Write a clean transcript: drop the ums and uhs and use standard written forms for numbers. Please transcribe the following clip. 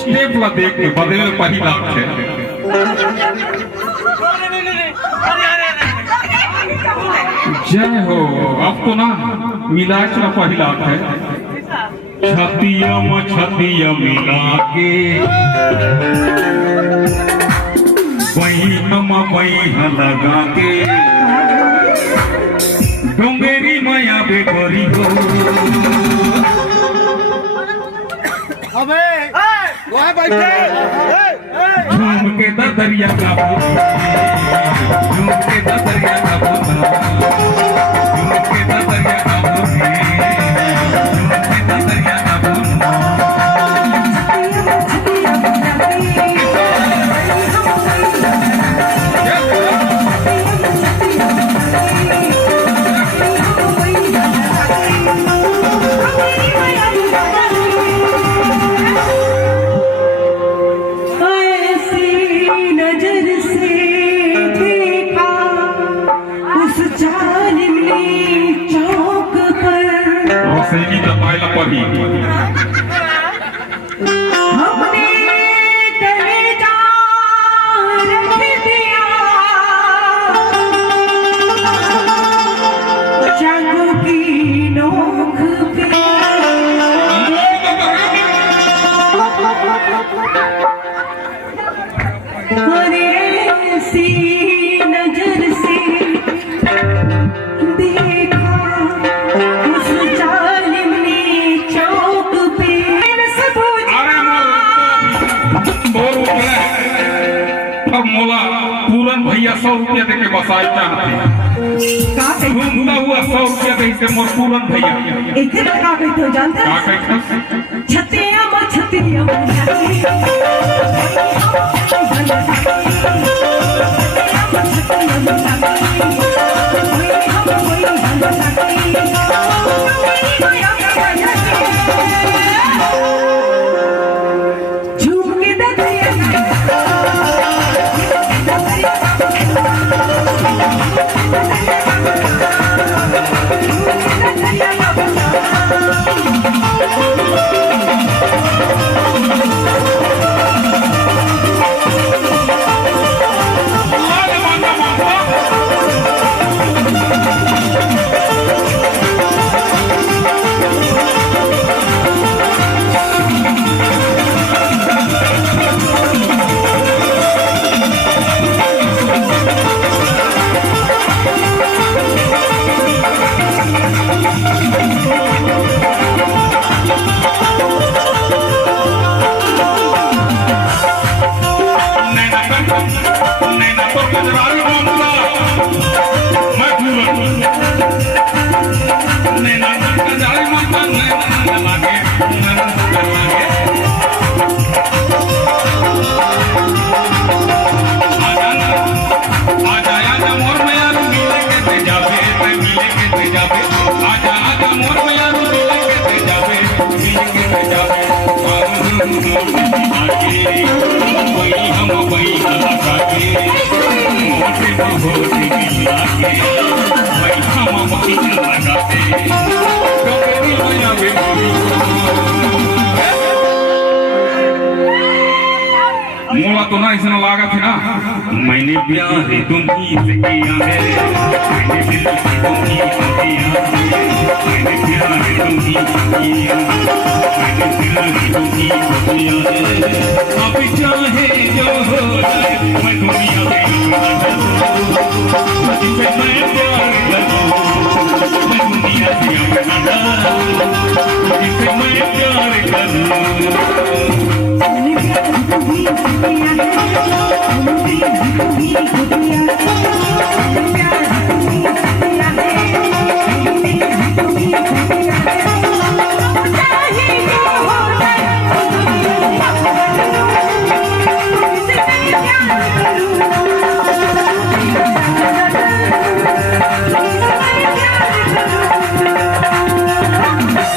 Step ला देख के बदले पहिला है जय हो। अब तो ना मिलाच ना पहिला है छतिया मिला के वही लगा के डोंगेरी माया बेगोरी हो झूम के दरिया का झूम के दरिया का झूम के दरिया का झूम के दरिया का हमने कलेजा रख दिया चाकू की नोक पे अरे ऐसी नजर से देखा उस मोला पूरन भैया 100 रुपया देके बसाए चाहते घूमता हुआ 100 रुपया देके मोर पूरन भैया इतने का कहते हो जानते का कहते छतिया मोला तो ना ऐसा लगा था ना मैंने प्यार तुम्ही से किया है मैंने दिल से तुम्ही को दिया मैंने प्यार तुम्ही से किया मैंने दिल से तुम्ही को दिया अब चाहे जो हो जाए मैं दुनिया में जिसे मैं प्यार करूं मैं दुनिया से अपना जिसे मैं प्यार करूं